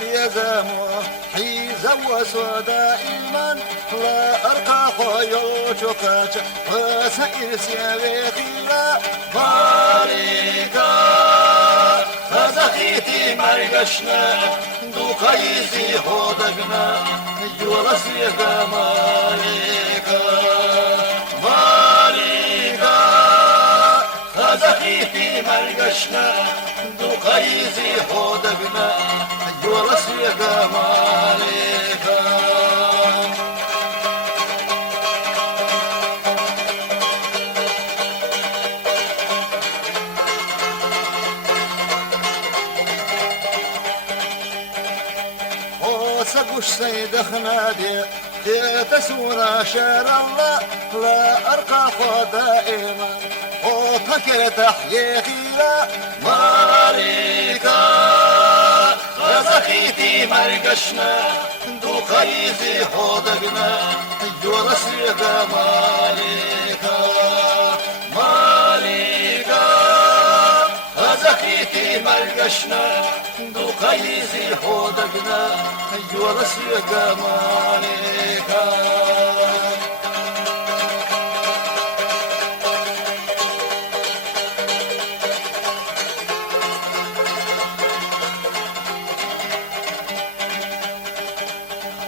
بيزامو حيزا وسودائما لا أرقى خيو شكاش وسائر سيابيخي لا مالكا فزخيتي مرقشنا دوكايزي هودقنا يورسيك مالكا مالكا فزخيتي مرقشنا دوكايزي هودقنا يورسيك مالكا سقوش سيدخنا دي تسونا شار الله لا أرقى دائما وفكر تحيي خيرا مالكا غزخيتي مرقشنا دو خيزي حودقنا يورسيك مالكا مالكا غزخيتي مرقشنا دو خيزي حودقنا يورسيك مالكا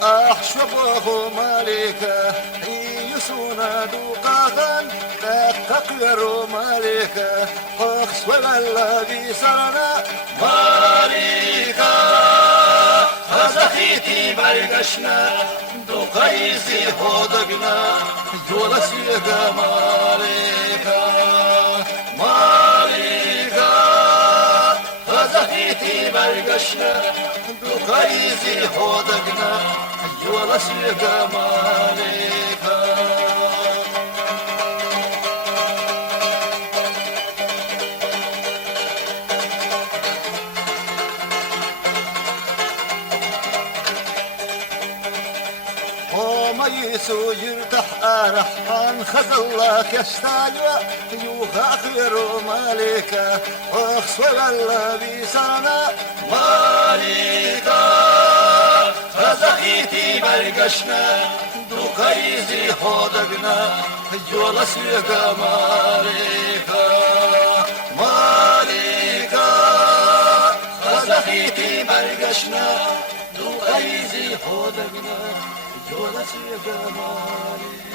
أحشبه مالكا يسونا دوقاتا تقير مالكا فخس ولا بيسرنا مالكا هزخيتي مرقشنا دوقايزي هودقنا يورسيك مالكا مالكا هزخيتي مرقشنا دوقايزي هودقنا يورسيك مالكا وما يسو يرتاح أرح عن خزلك يستاجوا يوخا خير مالكا واخسر الذي سانا مالكا فزخيتي مرقشنا دوكايزي حودقنا يورسيك مالكا مالكا فزخيتي مرقشنا دوكايزي حودقنا يورسيك مالكا